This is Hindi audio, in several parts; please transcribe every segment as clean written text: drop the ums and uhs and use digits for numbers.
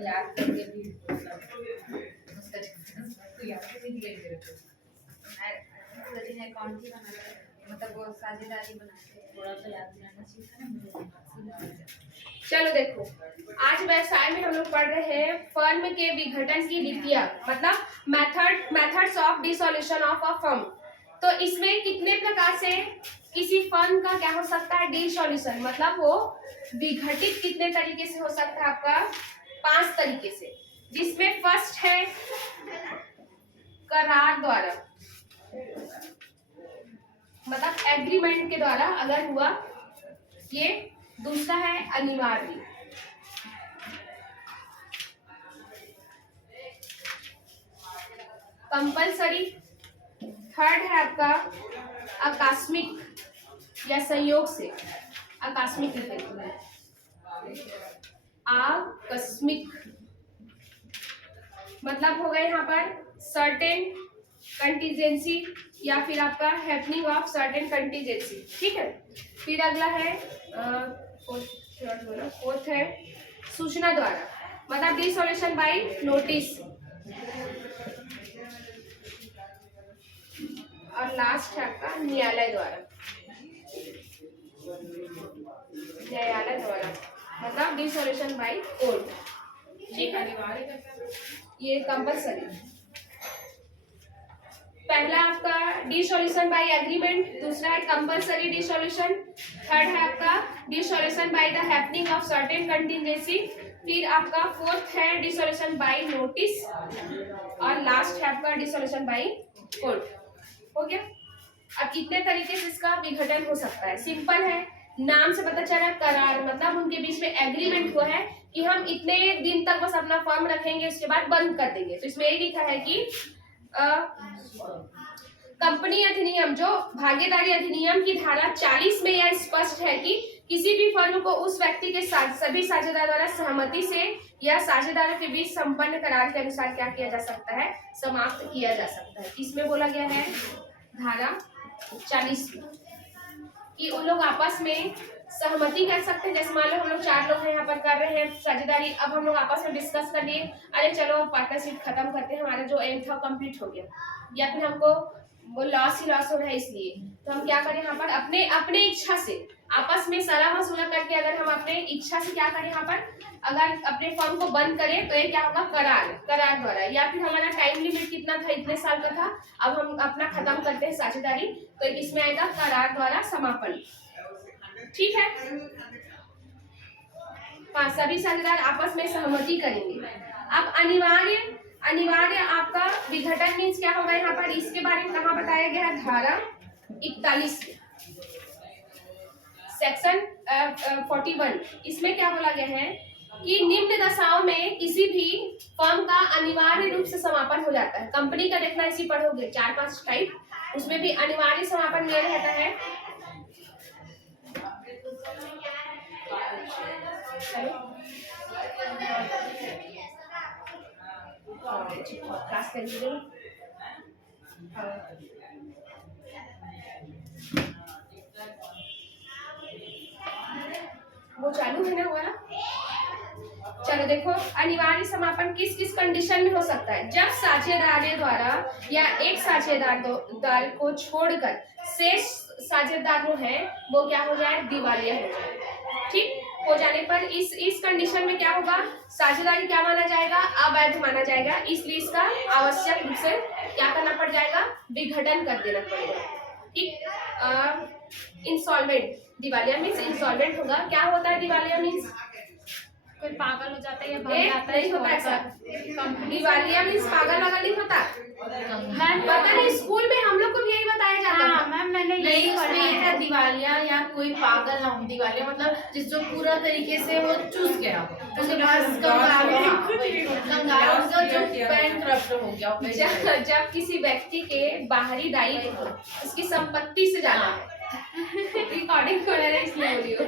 याद करके भी उसका याद नहीं करके अकाउंट ही बना मतलब वो साझेदारी बनाते थोड़ा सा याद दिलाना चाहिए। चलो देखो, आज व्यवसाय में हम लोग पढ़ रहे हैं फर्म के विघटन की रीतियां, मतलब methods of dissolution of a firm. तो इसमें कितने प्रकार से किसी फर्म का क्या हो सकता है डिसॉल्यूशन, मतलब वो विघटित कितने तरीके से हो सकता है आपका 5 तरीके से, जिसमें फर्स्ट है करार द्वारा, मतलब एग्रीमेंट के द्वारा अगर हुआ ये। दूसरा है अनिवार्य, कंपलसरी। थर्ड है आपका आकस्मिक या संयोग से, आकस्मिक लिखेंगे, आकस्मिक मतलब होगा यहाँ पर सर्टेन कंटीजेंसी या फिर आपका हैपनिंग ऑफ सर्टेन कंटीजेंसी, ठीक है। फिर अगला है फोर्थ है सूचना द्वारा, मतलब डिसॉल्यूशन बाय नोटिस। और लास्ट है आपका न्यायालय द्वारा, न्यायालय द्वारा मतलब डिसॉल्यूशन बाय कोर्ट, ठीक है। ये कंपलसरी। पहला आपका डिसॉल्यूशन बाय एग्रीमेंट, दूसरा है कंपलसरी डिसॉल्यूशन, थर्ड है आपका dissolution by the happening of certain contingency, फिर आपका फोर्थ है डिसॉल्यूशन बाय नोटिस, और लास्ट है आपका डिसॉल्यूशन बाय कोर्ट। हो गया। अब कितने तरीके से इसका विघटन हो सकता है, सिंपल है, नाम से पता चला करार, मतलब उनके बीच में एग्रीमेंट हुआ है कि हम इतने दिन तक बस अपना फर्म रखेंगे, उसके बाद बंद कर देंगे। तो इसमें ये लिखा है कि कंपनी अधिनियम, जो भागीदारी अधिनियम की धारा 40 में यह स्पष्ट है कि किसी भी फर्म को उस व्यक्ति के साथ सभी साझेदार द्वारा सहमति से या साझेदारों के बीच संपन्न करार के अनुसार क्या किया जा सकता है, समाप्त किया जा सकता है। इसमें बोला गया है धारा 40 में कि उन लोग आपस में सहमति कर सकते हैं। जैसे मान लो हम लोग 4 लोग हैं यहाँ पर कर रहे हैं साझेदारी, अब हम लोग आपस में डिस्कस कर लिए, अरे चलो पार्टनरशिप खत्म करते हैं, हमारा जो एम था कंप्लीट हो गया, या फिर हमको वो लॉस ही लॉस हो रहा है, इसलिए तो हम क्या करें यहाँ पर अपने अपने इच्छा से आपस में सलाह मशवरा करके अगर हम अपने इच्छा से क्या करें यहाँ पर, अगर अपने फर्म को बंद करें तो ये क्या होगा करार द्वारा, या फिर हमारा टाइम लिमिट कितना था, इतने साल का था, अब हम अपना खत्म करते हैं साझेदारी, तो इसमें आएगा करार द्वारा समापन, ठीक है। सभी साझेदार आपस में सहमति करेंगे। अब अनिवार्य आपका विघटन मीन्स क्या होगा यहाँ पर, इसके बारे में कहाँ बताया गया है, धारा 41 सेक्शन 41। इसमें क्या बोला गया है कि निम्न दशाओं में किसी भी फर्म का अनिवार्य रूप से समापन हो जाता है। कंपनी का देखना इसी पढ़ोगे 4-5 टाइप, उसमें भी अनिवार्य समापन में रहता है। क्लास कर लीजिए। वो चालू है ना वाला। चलो देखो, अनिवार्य समापन किस किस कंडीशन में हो सकता है, जब साझेदार द्वारा या एक साझेदार को छोड़कर शेष साझेदार जो है वो क्या हो जाए, दिवालिया हो जाए। ठीक हो जाने पर इस कंडीशन में क्या होगा, साझेदारी क्या माना जाएगा, अवैध माना जाएगा, इसलिए इसका आवश्यक रूप से क्या करना पड़ जाएगा, विघटन कर देना पड़ेगा। ठीक। इंसॉल्वेंट, दिवालिया मीन्स इंसॉल्वेंट होगा। क्या होता है दिवालिया मीन्स, कोई पागल हो जाता है या भाग जाता है, नहीं होता ऐसा। दिवालिया मीन्स पागल वागल नहीं होता। पता नहीं स्कूल में हम लोग को भी यही बताया जाता था। मैम मैंने नहीं, उसमें ये है दिवालिया या कोई पागल ना हो, दिवालिया मतलब जिसको पूरा तरीके से वो चूस गया, उसके बाद कंगाल जो बैंकक्रप्ट हो गया। जब किसी व्यक्ति के बाहरी दायित्व उसकी संपत्ति से ज्यादा है, रिकॉर्डिंग हो रहा है इसलिए बोली हो।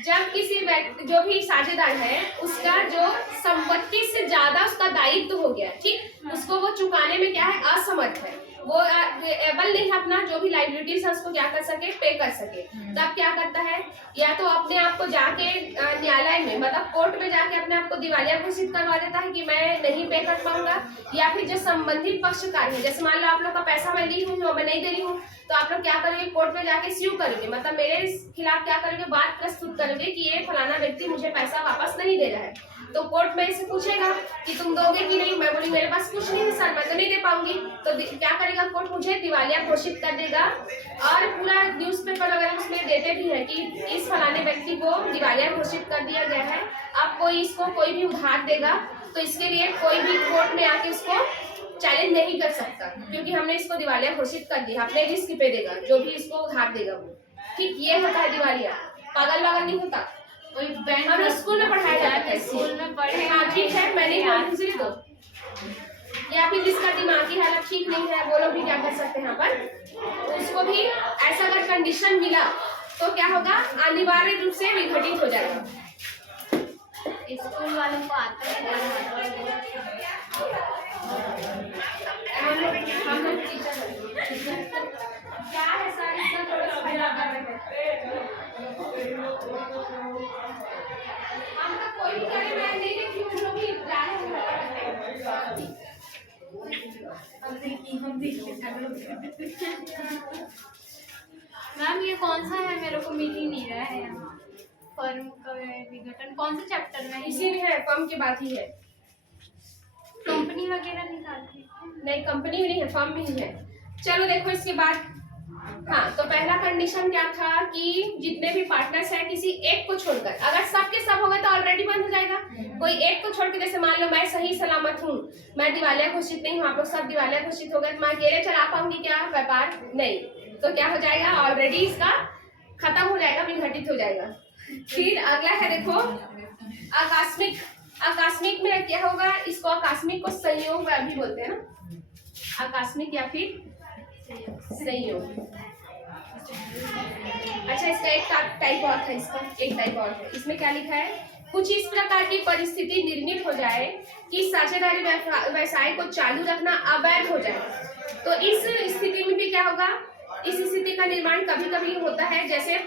जब किसी व्यक्ति जो भी साझेदार है उसका जो संपत्ति से ज्यादा उसका दायित्व हो गया, ठीक, उसको वो चुकाने में क्या है, असमर्थ है, वो एबल नहीं है अपना जो भी लाइबिलिटीज है उसको क्या कर सके, पे कर सके। तब क्या करता है, या तो अपने आप को जाके न्यायालय में मतलब कोर्ट में जाके अपने आप को दिवालिया घोषित करवा देता है कि मैं नहीं पे कर पाऊंगा, या फिर जो संबंधित पक्षकार है, जैसे मान लो आप लोग का पैसा मैं ली हूँ और मैं नहीं दे रही हूँ, तो आप लोग क्या करेंगे, कोर्ट में जाके स्यू करेंगे, मतलब मेरे खिलाफ क्या करेंगे, बात प्रस्तुत करेंगे कि ये फलाना व्यक्ति मुझे पैसा वापस नहीं दे रहा है। तो कोर्ट में से पूछेगा कि तुम दोगे कि नहीं, मैं बोली मेरे पास कुछ नहीं है सर, मैं तो नहीं दे पाऊंगी। तो क्या करेगा कोर्ट, मुझे दिवालिया घोषित कर देगा, और पूरा न्यूज़पेपर वगैरह उसमें देते भी है कि इस फलाने व्यक्ति को दिवालिया घोषित कर दिया गया है। अब कोई इसको कोई भी उधार देगा तो इसके लिए कोई भी कोर्ट में आके उसको चैलेंज नहीं कर सकता, क्योंकि हमने इसको दिवालिया घोषित कर दिया, अपने रिस्क पे देगा जो भी इसको उधार देगा वो। ठीक, ये होता है दिवालिया, पागल वागल नहीं होता। कोई बैंक हम स्कूल में पढ़ाया जाता है, स्कूल में पढ़े। हाँ ठीक है, मैंने दूसरी तो, या फिर जिसका दिमागी हालत ठीक नहीं है वो लोग भी क्या कर सकते हैं यहाँ पर, उसको भी ऐसा अगर कंडीशन मिला तो क्या होगा, अनिवार्य रूप से विघटित हो जाएगा। स्कूल वालों को आता है हम लोग टीचर क्या है सर, इसका थोड़ा सा बराबर है। हम तो कोई भी करे, मैं नहीं देखी हूँ, लोग भी जाने मैम ये कौन सा है, मेरे को मिल ही नहीं रहा है यहाँ। फर्म का विघटन कौन से चैप्टर में है? इसी में है, फर्म की बात ही है। कंपनी वगैरह निकालती नहीं, कंपनी में नहीं है, फर्म में ही है। चलो देखो इसके बाद, हाँ तो पहला कंडीशन क्या था कि जितने भी पार्टनर्स हैं किसी एक को छोड़कर, अगर सब के सब हो गए तो ऑलरेडी बंद हो जाएगा। कोई एक को छोड़ के, जैसे मान लो मैं सही सलामत हूँ, मैं दिवालिया घोषित नहीं हूँ, आप लोग सब दिवालिया घोषित हो गए, तो मैं अकेले चला पाऊंगी क्या व्यापार? नहीं, तो क्या हो जाएगा, ऑलरेडी इसका खत्म हो जाएगा, विघटित हो जाएगा। फिर अगला है देखो आकस्मिक। आकस्मिक में क्या होगा, इसको आकस्मिक को संयोग भी बोलते हैं ना, आकस्मिक या फिर संयोग। अच्छा, इसका एक टाइप और था, इसका एक टाइप और है। इसमें क्या लिखा है, कुछ इस प्रकार की परिस्थिति निर्मित हो जाए कि साझेदारी व्यवसाय को चालू रखना अवैध हो जाए। तो इस स्थिति में भी क्या होगा, इस स्थिति का निर्माण कभी कभी होता है, जैसे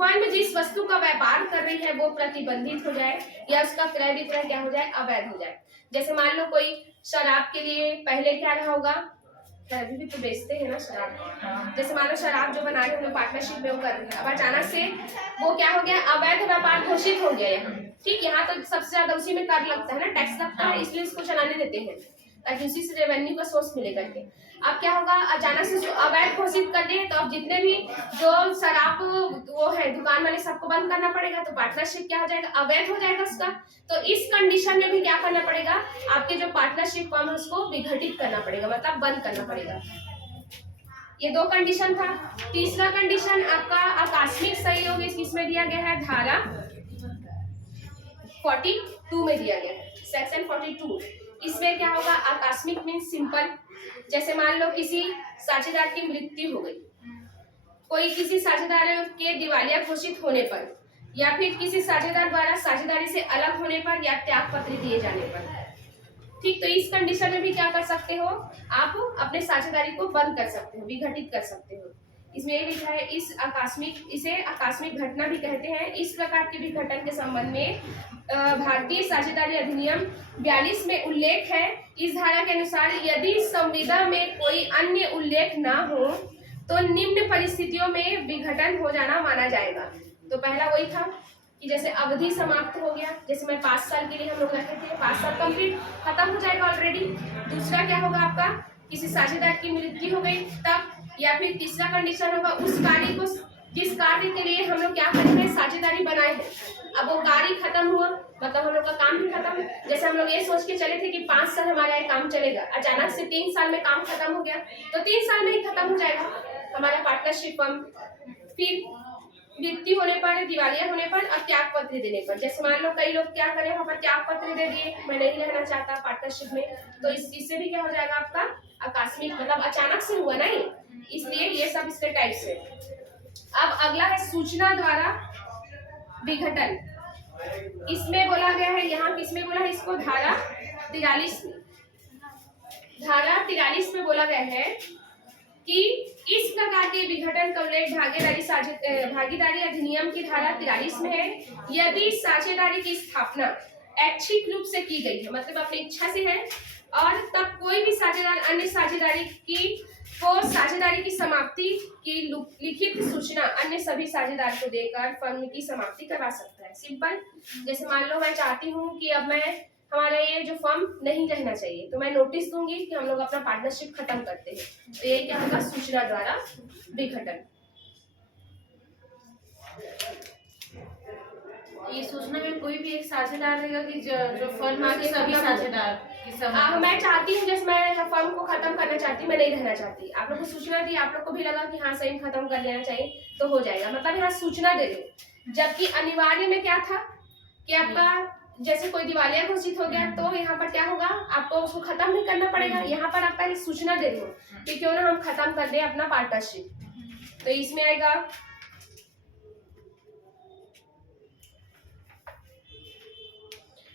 फर्म जिस वस्तु का व्यापार कर रही है वो प्रतिबंधित हो जाए, या उसका क्रय विक्रय क्या हो जाए, अवैध हो जाए। जैसे मान लो कोई शराब के लिए पहले क्या रहा होगा, अभी भी तो बेचते हैं ना शराब, जैसे मान लो शराब जो बना रहे हैं पार्टनरशिप में वो कर रहे हैं, अब अचानक से वो क्या हो गया, अवैध व्यापार घोषित हो गया यहाँ। ठीक, यहाँ तो सबसे ज्यादा उसी में कर लगता है ना, टैक्स लगता है, इसलिए इसको चलाने देते हैं ताकि उसी से रेवेन्यू का सोर्स मिले करके। अब क्या होगा, अचानक से अवैध घोषित कर दिए, तो अब जितने भी जो शराब वो है दुकान वाले सबको बंद करना पड़ेगा, तो पार्टनरशिप क्या हो जाएगा, अवैध हो जाएगा उसका। तो इस कंडीशन में भी क्या करना पड़ेगा, आपके जो पार्टनरशिप फर्म है उसको विघटित करना पड़ेगा, मतलब बंद करना पड़ेगा। ये दो कंडीशन था। तीसरा कंडीशन आपका आकस्मिक सहयोग, इसमें दिया गया है धारा 42 में दिया गया है, सेक्शन 42। इसमें क्या होगा, आकस्मिक मीन सिंपल, जैसे मान लो किसी साझेदार की मृत्यु हो गई, कोई किसी साझेदार के दिवालिया घोषित होने पर, या फिर किसी साझेदार द्वारा साझेदारी से अलग होने पर, या त्याग पत्र दिए जाने पर। ठीक, तो इस कंडीशन में भी क्या कर सकते हो, आप अपने साझेदारी को बंद कर सकते हो, विघटित कर सकते हो। इसमें ये लिखा है, इसे आकस्मिक घटना भी कहते हैं। इस प्रकार के विघटन के संबंध में भारतीय साझेदारी अधिनियम 42 में उल्लेख है। इस धारा के अनुसार यदि संविदा में कोई अन्य उल्लेख न हो तो निम्न परिस्थितियों में विघटन हो जाना माना जाएगा। तो पहला वही था कि जैसे अवधि समाप्त हो गया, जैसे मैं 5 साल के लिए हम लोग रखे थे, 5 साल कंप्लीट खत्म हो जाएगा ऑलरेडी। दूसरा क्या होगा आपका, किसी साझेदार की मृत्यु हो गई तब, या फिर तीसरा कंडीशन होगा उस कार्य को, जिस कार्य के लिए हम लोग क्या करेंगे, साझेदारी बनाए हैं, अब वो कार्य खत्म हुआ, मतलब हम लोग का काम भी खत्म। जैसे हम लोग ये सोच के चले थे कि 5 साल हमारा ये काम चलेगा, अचानक से 3 साल में काम खत्म हो गया, तो 3 साल में ही खत्म हो जाएगा हमारा पार्टनरशिप फर्म। फिर मृत्यु होने पर, दिवालिया होने पर और त्याग पत्र देने पर, जैसे मान लो कई लोग क्या करें, वहाँ पर त्याग पत्र दे दिए, मैं नहीं रहना चाहता पार्टनरशिप में, तो इससे भी क्या हो जाएगा आपका आकस्मिक, मतलब अचानक से हुआ नहीं, इसलिए ये सब इसके टाइप्स है। अब अगला है सूचना द्वारा विघटन। इसमें बोला गया है, यहाँ किसमें बोला है इसको, धारा 43 में। धारा 43 में बोला गया है कि इस प्रकार के विघटन का उल्लेख भागीदारी अधिनियम की धारा 43 में है यदि साझेदारी की स्थापना ऐच्छिक रूप से की गई है, मतलब अपनी इच्छा से है, और तब कोई भी साझेदार अन्य साझेदारी की समाप्ति की लिखित सूचना अन्य सभी साझेदार को देकर फर्म की समाप्ति करवा सकता है। सिंपल, जैसे मान लो मैं चाहती हूँ कि अब हमारा ये जो फर्म नहीं रहना चाहिए, तो मैं नोटिस दूंगी कि हम लोग अपना पार्टनरशिप खत्म करते हैं, तो ये क्या होगा, सूचना द्वारा विघटन। ये सूचना में कोई भी एक साझेदार रहेगा कि जो फर्म के सभी साझेदार मैं चाहती हूँ, जैसे मैं फर्म को खत्म करना चाहती हूँ, मैं नहीं रहना चाहती, आप लोग को सूचना दी, आप लोग को भी लगा कि हाँ सही खत्म कर लेना चाहिए, तो हो जाएगा, मतलब यहाँ सूचना दे दो। जबकि अनिवार्य में क्या था कि आपका जैसे कोई दिवालिया घोषित हो गया तो यहाँ पर क्या होगा, आपको उसको खत्म नहीं करना पड़ेगा, यहाँ पर आप पहले सूचना दे दो कि क्यों ना हम खत्म कर दें अपना पार्टनरशिप। तो इसमें आएगा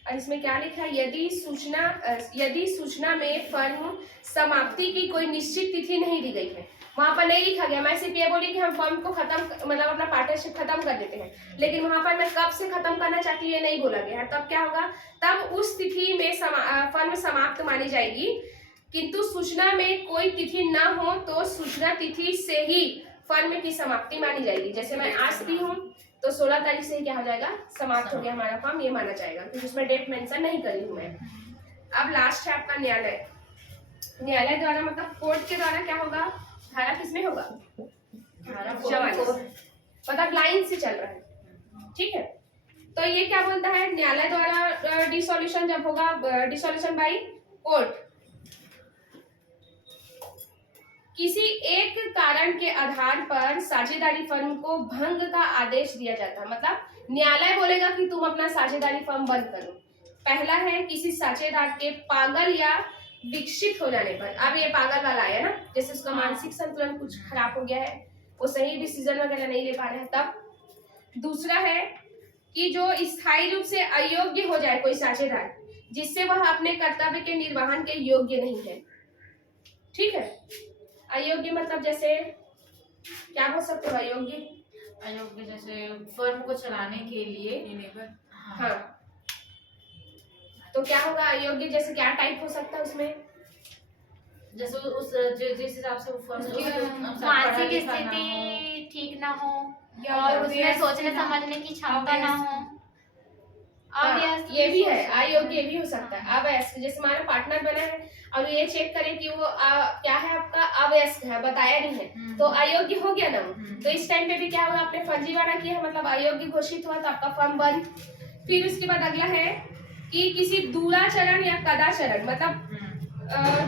और इसमें क्या लिखा है, यदि सूचना में फर्म समाप्ति की कोई निश्चित तिथि नहीं दी गई है, वहां पर नहीं लिखा गया, मैं सिर्फ ये बोली कि हम फर्म को खत्म, मतलब अपना पार्टनरशिप खत्म कर देते हैं, लेकिन वहां पर मैं कब से खत्म करना चाहती हूँ ये नहीं बोला गया है, तब क्या होगा, तब उस तिथि में फर्म समाप्त मानी जाएगी। किंतु सूचना में कोई तिथि न हो तो सूचना तिथि से ही फर्म की समाप्ति मानी जाएगी। जैसे मैं आज दी हूँ तो 16 तारीख से ही क्या हो जाएगा, समाप्त हो गया हमारा फर्म, ये माना जाएगा, क्योंकि उसमें डेट मेंशन नहीं करी हूँ मैं। अब लास्ट है आपका न्यायालय। न्यायालय द्वारा मतलब कोर्ट के द्वारा क्या होगा, धारा किसमें होगा, 44, मतलब लाइन से चल रहा है, ठीक है। तो ये क्या बोलता है, न्यायालय द्वारा डिसॉल्यूशन जब होगा, डिसॉल्यूशन बाय कोर्ट, किसी एक कारण के आधार पर साझेदारी फर्म को भंग का आदेश दिया जाता है, मतलब न्यायालय बोलेगा कि तुम अपना साझेदारी फर्म बंद करो। पहला है किसी साझेदार के पागल या विकसित हो जाने पर, अब ये पागल वाला आया ना, जैसे उसका मानसिक संतुलन कुछ खराब हो गया है, वो सही डिसीजन वगैरह नहीं ले पा रहा है, तब। दूसरा है कि जो स्थायी रूप से अयोग्य हो जाए कोई साझेदार, जिससे वह अपने कर्तव्य के निर्वहन के योग्य नहीं है, ठीक है। अयोग्य मतलब जैसे क्या बोल सकते हो, अयोग्य जैसे फर्म को चलाने के लिए, हाँ, तो क्या होगा अयोग्य, जैसे क्या टाइप हो सकता है उसमें, जैसे उस जिस हिसाब से मानसिक स्थिति ठीक ना हो, और उसमें सोचने समझने की क्षमता ना हो, अवयस्क, ये भी है, अयोग्य भी हो सकता है। अवयस्क, जैसे हमारा पार्टनर बना है और ये चेक करें कि वो क्या है आपका, अवयस्क है, बताया नहीं है, तो अयोग्य हो गया ना। तो इस टाइम पे भी क्या होगा, आपने फर्जीवाड़ा किया, मतलब अयोग्य घोषित हुआ, तो आपका फर्म बंद। फिर उसके बाद अगला है कि किसी दुराचरण या कदाचरण, मतलब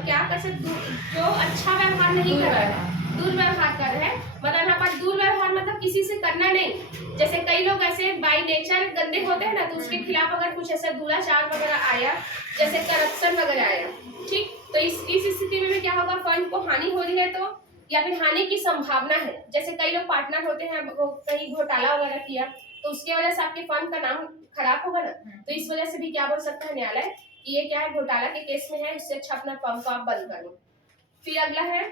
क्या कर सकते, जो अच्छा व्यवहार नहीं कर रहा है, दुर्व्यवहार कर रहे हैं, मतलब यहाँ पर दुर्व्यवहार मतलब किसी से करना नहीं, जैसे कई लोग ऐसे बाय नेचर गंदे होते हैं ना, तो उसके खिलाफ अगर कुछ ऐसा दुराचार वगैरह आया, जैसे करप्शन वगैरह आया, ठीक, तो इस स्थिति में भी क्या होगा, फर्म को हानि हो रही है तो, या फिर हानि की संभावना है, जैसे कई लोग पार्टनर होते हैं, वो कहीं घोटाला वगैरह किया, तो उसके वजह से आपके फर्म का नाम खराब होगा ना, तो इस वजह से भी क्या बोल सकता है न्यायालय कि ये क्या है, घोटाला के केस में है, उससे अच्छा अपना फर्म को आप बंद कर लो। फिर अगला है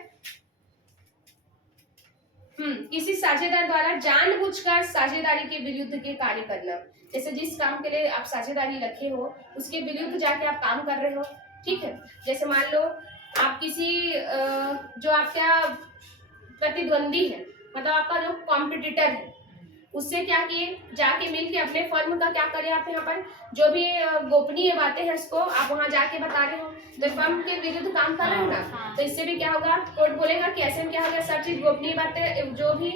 किसी साझेदार द्वारा जानबूझकर साझेदारी के विरुद्ध के कार्य करना, जैसे जिस काम के लिए आप साझेदारी रखे हो उसके विरुद्ध जाके आप काम कर रहे हो, ठीक है। जैसे मान लो आप किसी जो आपका प्रतिद्वंदी है, मतलब आपका जो कॉम्पिटिटर है, उससे क्या किए, जाके मिलके अपने फर्म का क्या करें, आप यहाँ पर जो भी गोपनीय बातें हैं उसको आप वहाँ जाके बता रहे हो, तो फर्म के विरुद्ध काम कर रहे हो ना, तो इससे भी क्या होगा, कोर्ट बोलेगा कि ऐसे में क्या हो गया, सब चीज गोपनीय बातें, जो भी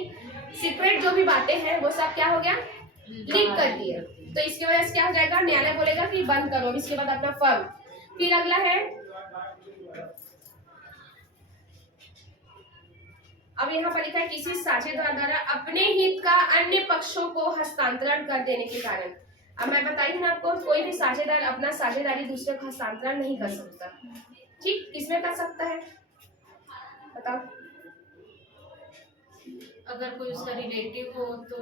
सीक्रेट जो भी बातें हैं वो सब क्या हो गया, लीक कर दिए, तो इसकी वजह से क्या हो जाएगा, न्यायालय बोलेगा कि बंद करो इसके बाद अपना फर्म। फिर अगला है, अब यहाँ पर लिखा है किसी साझेदार द्वारा अपने हित का अन्य पक्षों को हस्तांतरण कर देने के कारण। अब मैं बताई हूँ आपको, कोई भी साझेदार अपना साझेदारी दूसरे को हस्तांतरण नहीं कर सकता, ठीक, किसमें कर सकता है बताओ, अगर कोई उसका रिलेटिव हो तो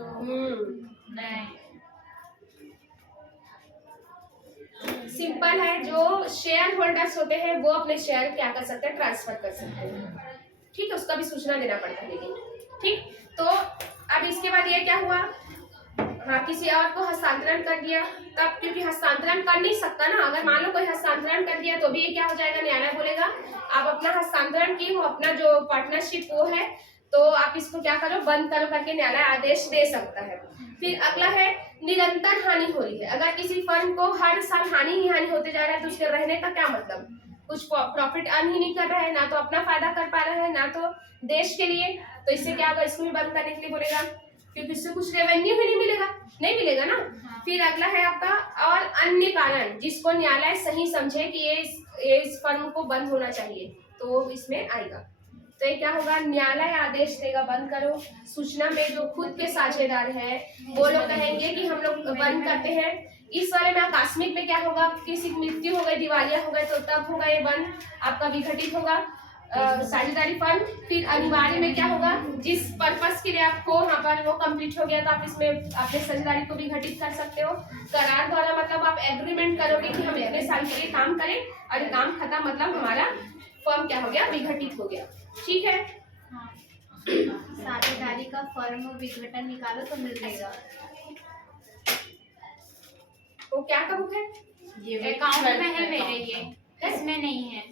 नहीं, सिंपल है, जो शेयर होल्डर्स होते हैं वो अपने शेयर क्या कर सकते हैं, ट्रांसफर कर सकते हैं, ठीक है, उसका भी सूचना देना पड़ता है लेकिन। ठीक, तो अब इसके बाद ये क्या हुआ, हाँ किसी और को हस्तांतरण कर दिया, तब क्योंकि हस्तांतरण कर नहीं सकता ना, अगर मान लो कोई हस्तांतरण कर दिया तो भी ये क्या हो जाएगा, न्यायालय बोलेगा आप अपना हस्तांतरण की हो, अपना जो पार्टनरशिप वो है तो आप इसको क्या करो, बंद करो करके न्यायालय आदेश दे सकता है। फिर अगला है निरंतर हानि हो रही है, अगर किसी फर्म को हर साल हानि ही हानि होते जा रहा है तो उसके रहने का क्या मतलब, कुछ प्रॉफिट अर्न ही नहीं कर रहा है, ना तो अपना फायदा कर पा रहा है ना तो देश के लिए, तो इससे क्या होगा, इसको भी बंद करने के लिए बोलेगा क्योंकि इससे कुछ रेवेन्यू भी नहीं मिलेगा ना। फिर अगला है आपका और अन्य कारण जिसको न्यायालय सही समझे कि ये इस फर्म को बंद होना चाहिए तो वो इसमें आएगा। तो ये क्या होगा, न्यायालय आदेश देगा बंद करो, सूचना में जो खुद के साझेदार हैं वो लोग कहेंगे कि हम लोग बंद करते हैं। इस वाले में आकस्मिक में क्या होगा, किसी की मृत्यु हो गई, दिवालिया हो गए तो तब होगा ये बंद, आपका विघटित होगा साझेदारी फर्म। फिर अनिवार्य में क्या होगा, जिस पर्पस के लिए आपको वहाँ पर वो कंप्लीट हो गया तो आप इसमें अपने साझेदारी को भी घटित कर सकते हो। करार द्वारा मतलब आप एग्रीमेंट करोगे कि हम इतने साल के लिए काम करें और ये काम खत्म, मतलब हमारा फर्म क्या हो गया, विघटित हो गया। ठीक है, हाँ। साझेदारी का फर्म विघटन निकालो तो मिल जाएगा। वो क्या का बुक है, अकाउंट में है मेरे, ये इसमें नहीं है।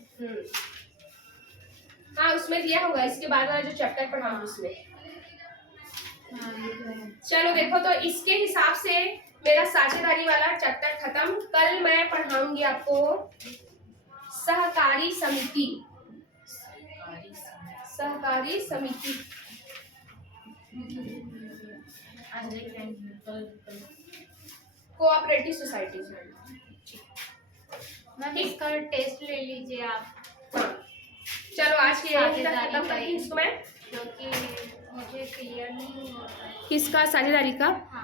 हाँ उसमें दिया होगा, इसके बाद वाला जो चैप्टर पढ़ा हूँ उसमें। चलो देखो, तो इसके हिसाब से मेरा साझेदारी वाला चैप्टर खत्म। कल मैं पढ़ाऊंगी आपको सहकारी समिति, सहकारी समिति कोऑपरेटिव सोसाइटी। मैम इसका टेस्ट ले लीजिए आप। हाँ चलो आज के खत्म करती हूँ इसको मैं, क्योंकि मुझे क्लियर नहीं होता है किसका, साझेदारी का। हाँ।